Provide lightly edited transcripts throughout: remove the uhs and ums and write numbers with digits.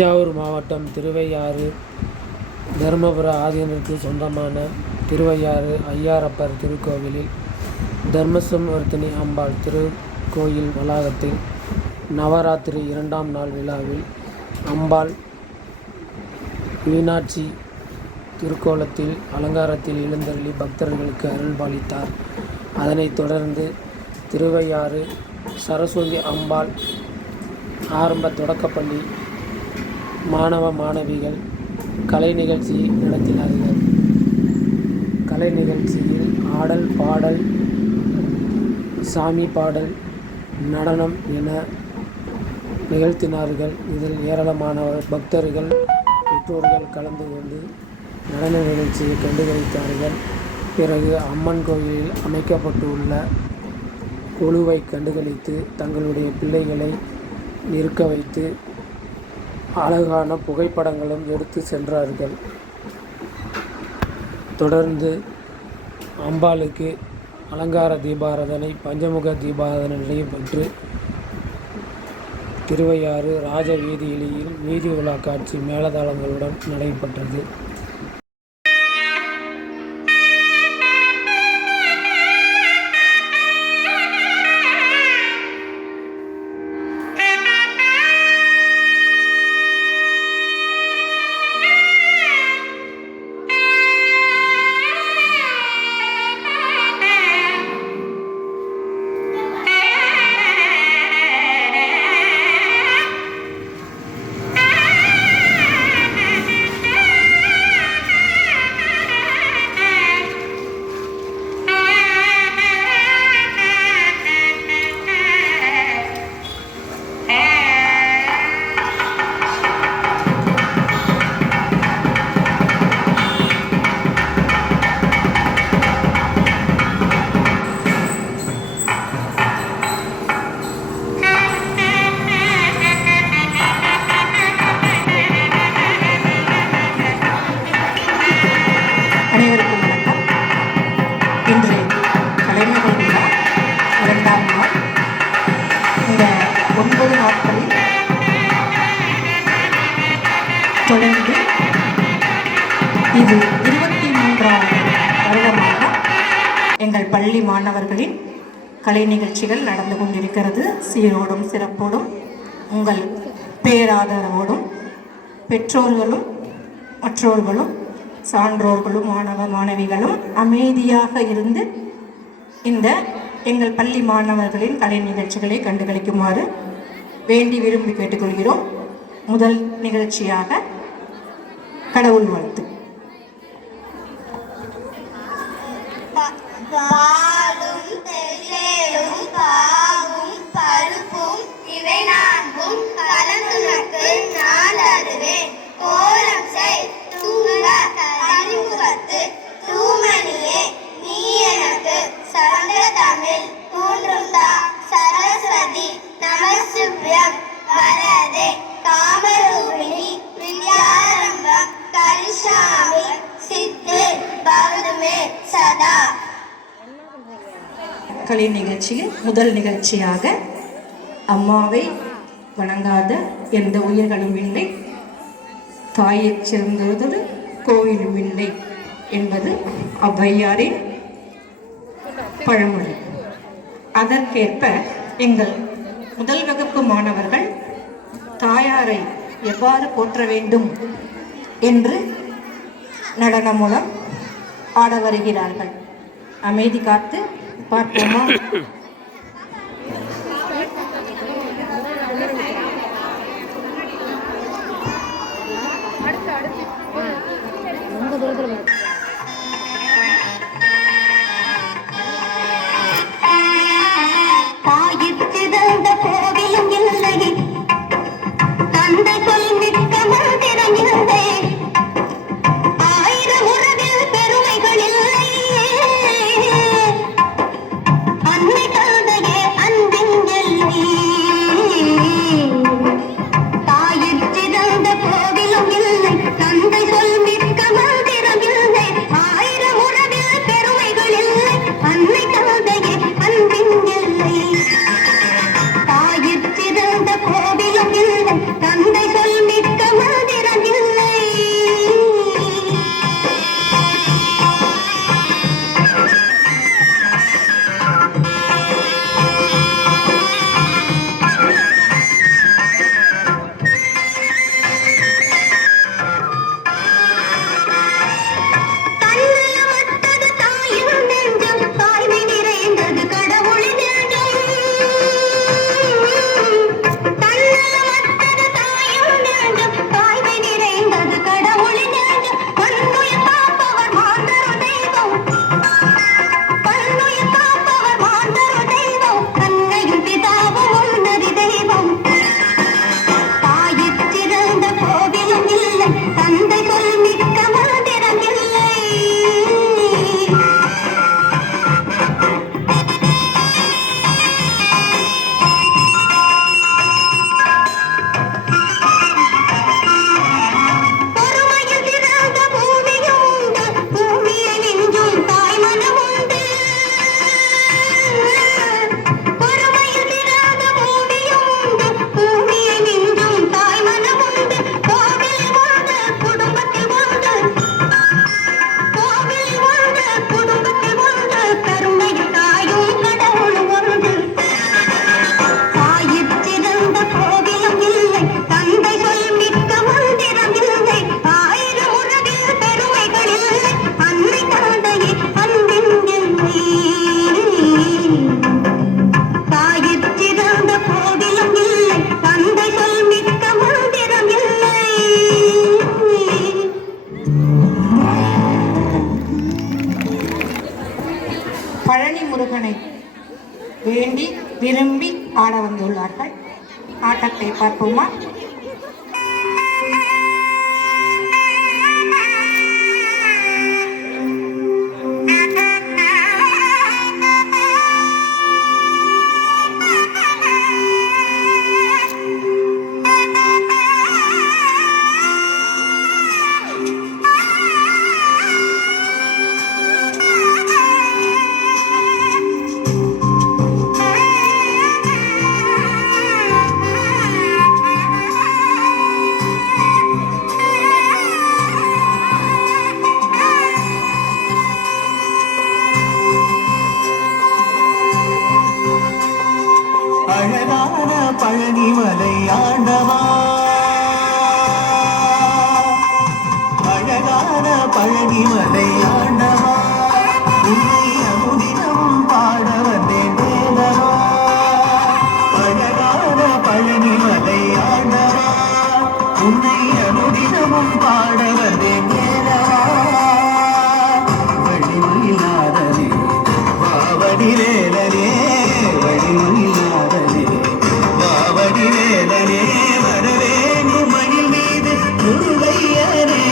தஞ்சாவூர் மாவட்டம் திருவையாறு தருமபுர ஆதீனத்திற்கு சொந்தமான திருவையாறு ஐயாரப்பர் திருக்கோவிலில் தர்மசம்வர்த்தினி அம்பாள் திருக்கோயில் வளாகத்தில் நவராத்திரி 2ஆம் நாள் விழாவில் அம்பாள் மீனாட்சி திருக்கோலத்தில் அலங்காரத்தில் எழுந்தருளி பக்தர்களுக்கு அருள்பாலித்தார். அதனைத் தொடர்ந்து திருவையாறு சரஸ்வதி அம்பாள் ஆரம்ப தொடக்கப்பள்ளி மாணவ மாணவிகள் கலை நிகழ்ச்சி நடத்தினார்கள். கலை நிகழ்ச்சியில் ஆடல், பாடல், சாமி பாடல், நடனம் என நிகழ்த்தினார்கள். இதில் ஏராளமான பக்தர்கள் பெற்றோர்கள் கலந்து கொண்டு நடன நிகழ்ச்சியை கண்டுகளித்தார்கள். பிறகு அம்மன் கோயிலில் அமைக்கப்பட்டுள்ள கொலுவை கண்டுகளித்து தங்களுடைய பிள்ளைகளை நிற்க வைத்து அழகான புகைப்படங்களும் எடுத்து சென்றார்கள். தொடர்ந்து அம்பாளுக்கு அலங்கார தீபாராதனை, பஞ்சமுக தீபாராதனை நடைபெற்று திருவையாறு ராஜ வீதியில் வீதி உலா காட்சி மேளதாளங்களுடன் நடைபெற்றது. அனைவருக்கும் வணக்கம். இன்று கலைஞர்கள் விழா 2ஆம் நாள். இந்த 9 நாட்களில் தொடர்ந்து இது 23ஆவது வருடமாக எங்கள் பள்ளி மாணவர்களின் கலை நிகழ்ச்சிகள் நடந்து கொண்டிருக்கிறது. சீரோடும் சிறப்போடும் உங்கள் பேராதரவோடும் பெற்றோர்களும் மற்றோர்களும் சான்றோர்களும் மாணவ மாணவிகளும் அமைதியாக இருந்து இந்த எங்கள் பள்ளி மாணவர்களின் கலை நிகழ்ச்சிகளை கண்டுகளிக்குமாறு வேண்டி விரும்பி கேட்டுக்கொள்கிறோம். முதல் நிகழ்ச்சியாக கடவுள் வாழ்த்து. கலை நிகழ்ச்சியில் முதல் நிகழ்ச்சியாக அம்மாவை வணங்காத எந்த உயிர்களும் இல்லை, தாயை சிறந்ததொரு கோயிலும் இல்லை என்பது ஔவையாரின் பழமொழி. அதற்கேற்ப எங்கள் முதல் வகுப்பு மாணவர்கள் தாயாரை எவ்வாறு போற்ற வேண்டும் என்று நடனம் மூலம் ஆட வருகிறார்கள். அமைதி காத்து பார்ப்போமா? கோவிலும் இல்லை, தந்தை சொல் மிக்க மந்திரம் இல்லை, 1000 உறவில் பெருமைகள் இல்லை, அன்னை பழனி முருகனை வேண்டி விரும்பி ஆட வந்துள்ளார்கள். ஆட்டத்தை பார்ப்போமா? அழகான பழனிமலை ஆண்டவா, அழகான பழனிமலை ஆண்டவா, உன்னை அனுதினமும் பாட வந்தேன் வேலவா. அழகான பழனிமலை ஆண்டவா, உன்னை அனுதினமும் பாட வந்தேன் வேலவா. வழியில்லாதனே பாவடி வேலனே, வழியில்லாதனே பாவடி வேலனே, வரவேண்டும் மயில் மீது முருகையனே.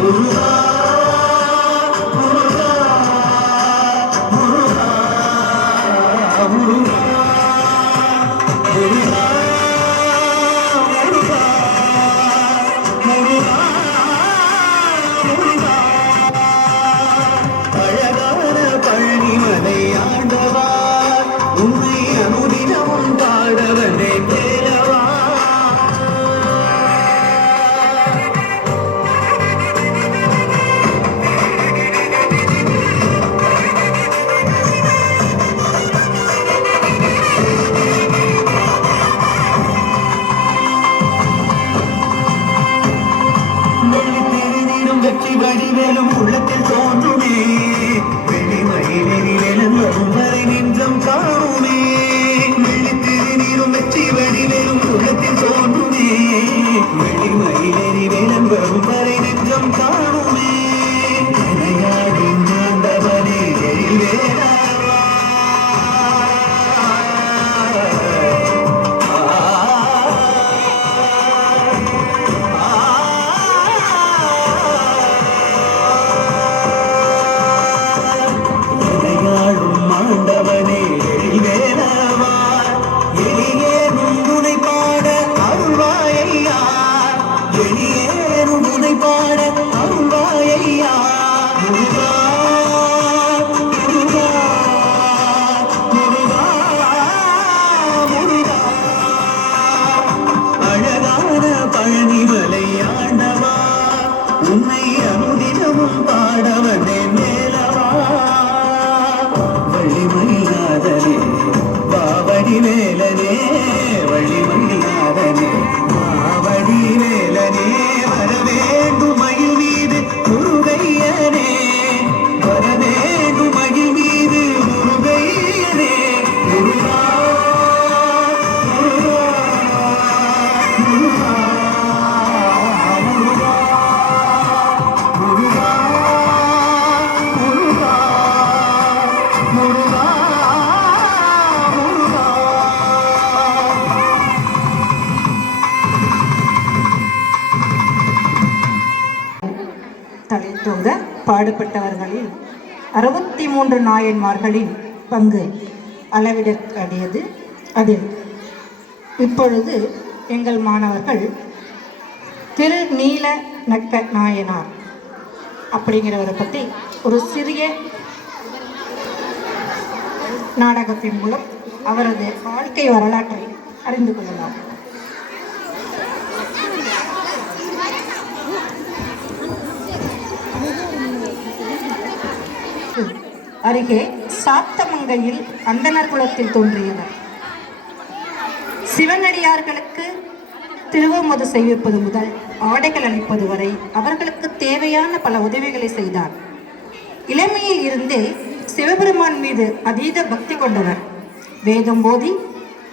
முருகா முருகா முருகா முருகா முருகா முருகா முருகா முருகா. அழகான பழனிமலை ஆண்டவா, உன்னை அனுதினமும் பாட வந்தேன் வேலவா. வெற்றி வடிவேலும் உள்ளத்தில் தோன்றுமே, வெளிமயிலில் வரும் வரை நெஞ்சம் காணுமே. வெள்ளித்திருநீரும் வெற்றி வடிவேலும் உள்ளத்தில் தோன்றுமே, வெளிமயிலில் வரும் வரை நெஞ்சம் காணுமே. விளையாடி ஆண்டவனே எழில்வேலவா, ஆண்டவனே எழில்வேலவா, எளியேனும் துணை பாட அருள்வாயையா, எளியேனும் துணை பாட அருள்வாயையா. முருகா முருகா முருகா முருகா. அழகான பழனிமலை ஆண்டவா, உன்னை அனுதினமும் பாட வந்தேன் வேலவா. வழிமயிலாதனே பாவடி வேலனே, வழிமயிலாதனே பாவடி வேலனே, வரவேண்டும் மயில் மீது முருகையனே, வரவேண்டும் மயில் மீது முருகையனே. முருகா முருகா முருகா முருகா முருகா முருகா முருகா முருகா. தலைத்தோங்க பாடுபட்டவர்களில் 63 நாயன்மார்களின் பங்கு அளவிடக்கூடியது. அதில் இப்பொழுது எங்கள் மாணவர்கள் திரு நீல நக்க நாயனார் அப்படிங்கிறவரை பற்றி ஒரு சிறிய நாடகத்தின் மூலம் அவரது வாழ்க்கை வரலாற்றை அறிந்து கொள்ளலாம். அருகே சாத்தமங்கையில் அந்தணர் குலத்தில் தோன்றியவர். சிவனடியார்களுக்கு திருவமுது செய்விப்பது முதல் ஆடைகள் அளிப்பது வரை அவர்களுக்கு தேவையான பல உதவிகளை செய்தார். இளமையில் இருந்தே சிவபெருமான் மீது அதீத பக்தி கொண்டவர். வேதம் ஓதி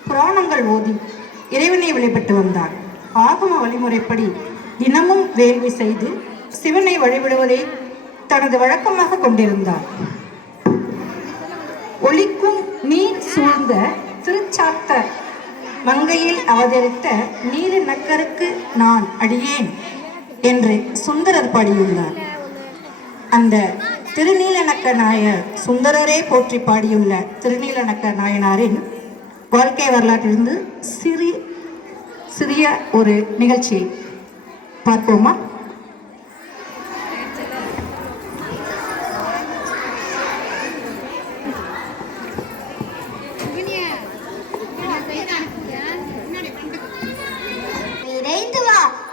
புராணங்கள் ஓதி இறைவனை வழிபட்டு வந்தார். ஆகம வழிமுறைப்படி தினமும் வேள்வி செய்து சிவனை வழிபடுவதை தனது வழக்கமாக கொண்டிருந்தார். ஒளிக்கும் நீர் சூழ்ந்த திருச்சாத்த மங்கையில் அவதரித்த நீல நக்கருக்கு நான் அடியேன் என்று சுந்தரர் பாடியுள்ளார். அந்த திருநீலநக்க நாயர் சுந்தரரே போற்றி பாடியுள்ள திருநீலநக்க நாயனாரின் வாழ்க்கை வரலாற்றிலிருந்து சிறிய ஒரு நிகழ்ச்சியை பார்ப்போமா?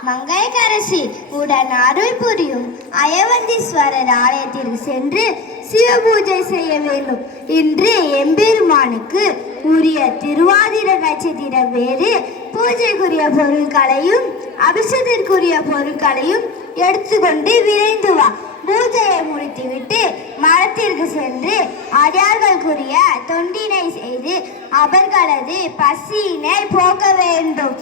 மங்கையரசி உடன் அருள் புரியும் அயவந்தீஸ்வரர் ஆலயத்திற்கு சென்று சிவபூஜை செய்ய வேண்டும். இன்று எம்பெருமானுக்கு உரிய திருவாதிர நட்சத்திர வேறு பூஜைக்குரிய பொருட்களையும் அபிஷேகத்திற்குரிய பொருட்களையும் எடுத்துக்கொண்டு விரைந்து வா. பூஜையை முடித்துவிட்டு மரத்திற்கு சென்று அடியார்களுக்குரிய தொண்டினை செய்து அவர்களது பசியினை போக்க வேண்டும்.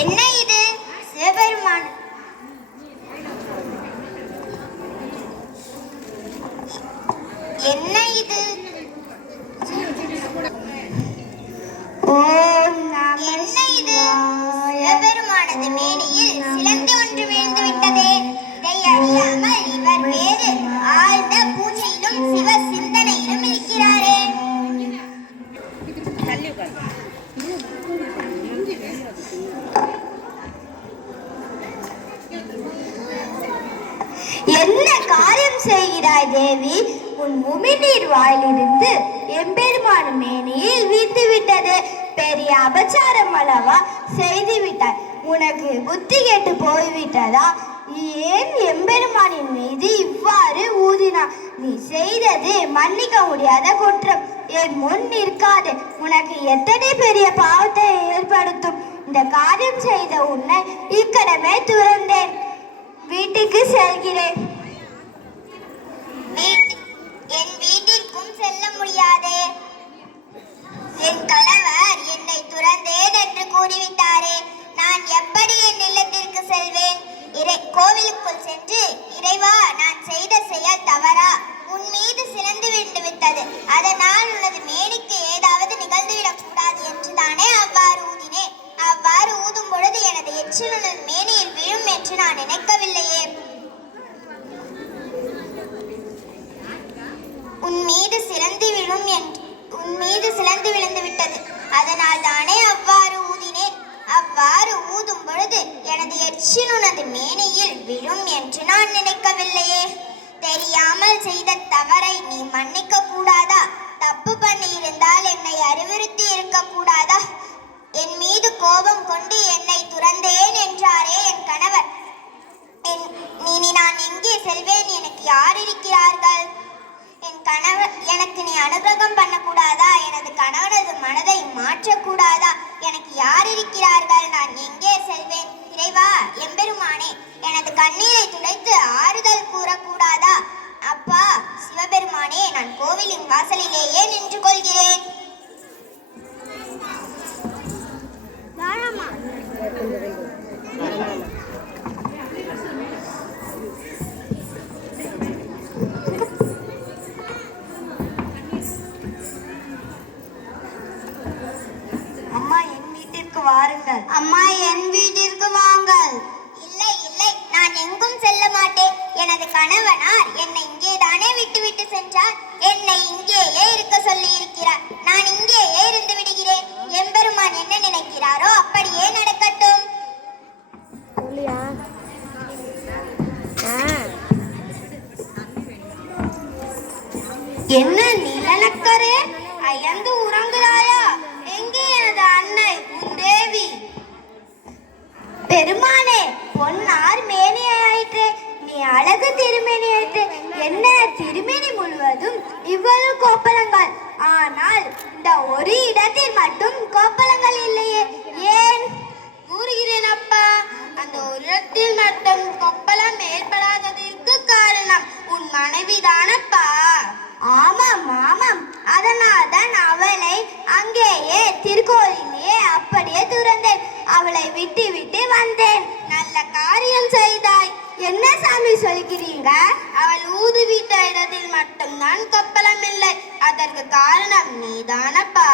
என்ன இது? சிவபெருமான் என்ன இது? என்ன இது? சிவபெருமானது மேனியில் சிலந்தி ஒன்று விழுந்து விட்டதே. இதை அறியாமல் இவர் வேறு ஆழ்ந்த பூஜையிலும் சிவ சிந்தனையிலும் இருக்கிறாரே. என்ன காரியம் செய்கிறாய் தேவி? உன் உமிழ்நீர் வாயிலிருந்து எம்பெருமான மேனியில் வீழ்ந்து விட்டது. பெரிய அபச்சாரம் அல்லவா செய்து விட்டாய். உனக்கு புத்தி கேட்டு போய்விட்டதா? ஏன் எம்பெருமானின் மீது இவ்வாறு ஊதினாய்? நீ செய்தது மன்னிக்க முடியாத குற்றம். என் முன் நிற்காது. உனக்கு எத்தனை பெரிய பாவத்தை ஏற்படுத்தும். இந்த காரியம் செய்த உன்னை இக்கடமே துறந்தேன். வீட்டுக்கு செல்கிறேன். என் வீட்டிற்கும் செல்ல முடியாதே. என் கணவர் என்னை துறந்தேன் என்று கூறிவிட்டாரே. நான் எப்படி என் இல்லத்திற்கு செல்வேன்? கோவிலுக்குள் சென்று, இறைவா, நான் செய்த செயல் தவறா? உன் மீது சிலந்து விழுந்து விட்டது. அதனால் உனது மேனிக்கு ஏதாவது நிகழ்ந்துவிடக் கூடாது என்றுதானே அவ்வாறு ஊதினேன். அவ்வாறு ஊதும் பொழுது எனது எச்சில் உனது மேனியில் விழும் என்று நான் நினைக்கவில்லையே. உன் மீது சிலந்து விழுந்து விட்டது. அதனால் தானே அவ்வாறு ஊதினேன். அவ்வாறு ஊதும் பொழுது எனது எச்சில் உனது மேனியில் விழும் என்று நான் நினைக்கவில்லையே. தெரியாமல் செய்த தவறை நீ மன்னிக்க கூடாதா? தப்பு பண்ணி இருந்தால் என்னை அறிவுறுத்தி இருக்க கூடாதா? என் மீது கோபம் கொண்டு என்னை துறந்தேன் என்றாரே என் கணவர். நீ நான் எங்கே செல்வேன்? எனக்கு யார் இருக்கிறார்கள்? என் கணவர் எனக்கு நீ அனுகிரகம் பண்ணக்கூடாதா? எனது கணவனது மனதை மாற்றக்கூடாதா? எனக்கு யார் இருக்கிறார்கள்? நான் எங்கே செல்வேன்? இறைவா, எம்பெருமானே, எனது கண்ணீரை துடைத்து ஆறுதல் கூறக்கூடாதா? அப்பா சிவபெருமானே, நான் கோவிலின் வாசலிலேயே நின்று கொள்கிறேன். அம்மா, என் வீட்டிற்கு வாருங்கள். அம்மா, என் வீட்டிற்கு வாங்கள். இல்லை இல்லை, நான் எங்கும் செல்ல மாட்டேன். எனது கணவனார் என்னை இங்கேதானே விட்டுவிட்டு சென்றார். என்னை இங்கேயே இருக்க சொல்லி இருக்கிறார். நான் இங்கேயே இருந்து விடுகிறேன். எம்பெருமான் என்ன நினைக்கிறாரோ அப்படியே நடக்கட்டும். என்ன நீலநக்கரே, அயர்ந்து உறங்குகிறாயா? எங்கே எனது அன்னை உன் தேவி? பெருமானே, பொன்னார் மேனியாயிற்று. நீ அழகு திருமேனியாயிற்று. என்ன திருமேனி முழுவதும் முழுவதும் இவ்வளவு கோப்பலங்கள். ஆனால் இந்த ஒரு இடத்தில் மட்டும் கோப்பலங்கள் இல்லையே, ஏன்? கூறுகிறேன் அப்பா, அந்த ஒரு இடத்தில் மட்டும் கொப்பளம் ஏற்படாததற்கு காரணம் உன் மனைவிதானப்பா. ஆமாம் ஆமாம், அதனால் தான் அவளை அங்கேயே திருக்கோயிலேயே அப்படியே துறந்தேன். அவளை விட்டு விட்டு வந்தேன். நல்ல காரியம் செய்தாய். என்ன சாமி சொல்கிறீங்க? அவள் ஊதுவிட்ட இடத்தில் மட்டும்தான் கொப்பளம் இல்லை. அதற்கு காரணம் நீதானப்பா.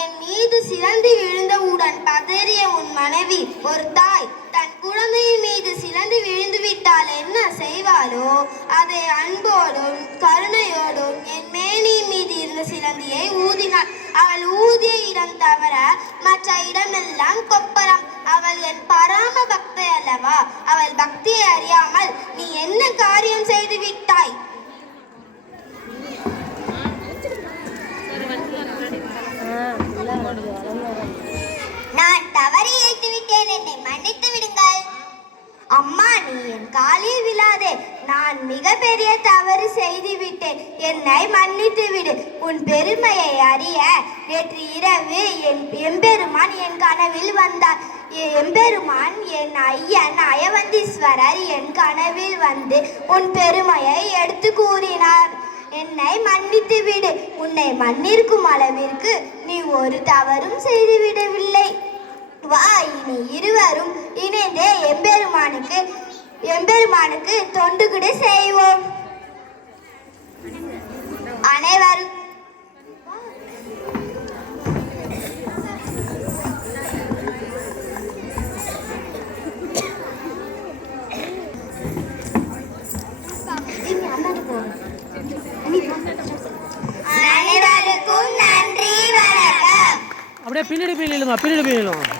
என் மீது சிறந்து விழுந்தவுடன் பதறிய உன் மனைவி ஒரு தாய் தன் குழந்தையின் மீது சிறந்து விழுந்து விட்டால் என்ன செய்வாளோ அதை அன்போடும் கருணையோடும் என் மேனியின் மீது இருந்த சிலந்தியை ஊதினாள். அவள் ஊதிய இடம் தவிர மற்ற இடமெல்லாம் கொப்பளம். அவள் என் பராம பக்தை அல்லவா? அவள் பக்தியை அறியாமல் நீ என்ன காரியம் செய்து விட்டாய்? நான் தவறி இழைத்து விட்டேன், என்னை மன்னித்து விடுங்கள். அம்மா, நீ என் காலில் விழாதே. நான் மிகப்பெரிய தவறு செய்து விட்டேன், என்னை மன்னித்து விடு. உன் பெருமையை அறிய நேற்று இரவு எம்பெருமான் என் கனவில் வந்தார். எம்பெருமான் என் ஐயன் அயவந்தீஸ்வரர் என் கனவில் வந்து உன் பெருமையை எடுத்து கூறினார். என்னை மன்னித்து விடு. உன்னை மன்னிருக்கும் அளவிற்கு நீ ஒரு தவறும் செய்துவிடவில்லை. வா, இனி இருவரும் இணைந்தே எம்பெருமானுக்கு தொண்டு கூட செய்வோம். அனைவரும் அனைவருக்கும் நன்றி, வணக்கம். அப்படியே பின்னாடி போயிடலாம்.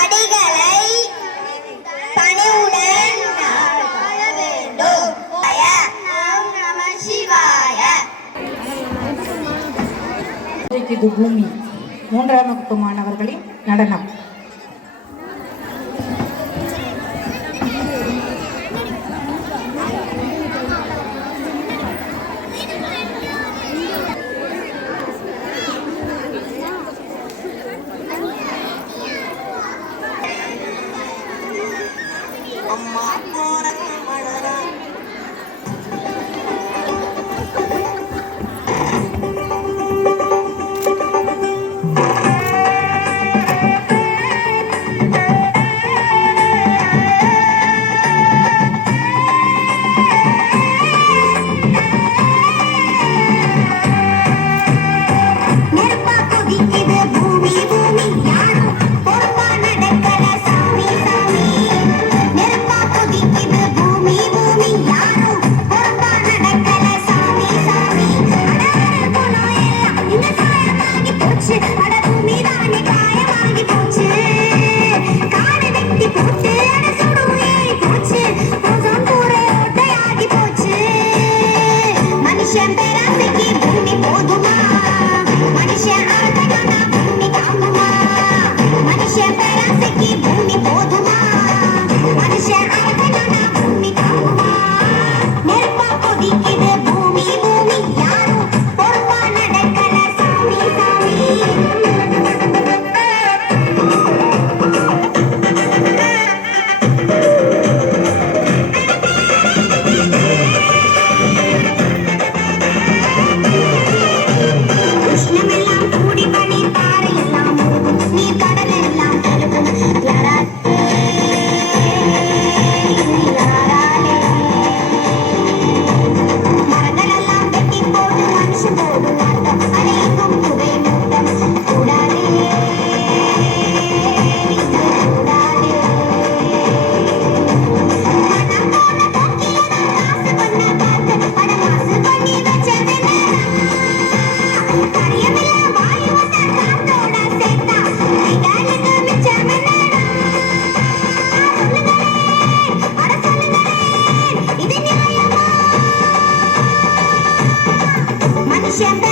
அடிகளை பணிவுடன் வாழ வேண்டும். ஓம் நம சிவாய. இது பூமி 3ஆம் வகுப்பு மாணவர்களின் நடனம். Siempre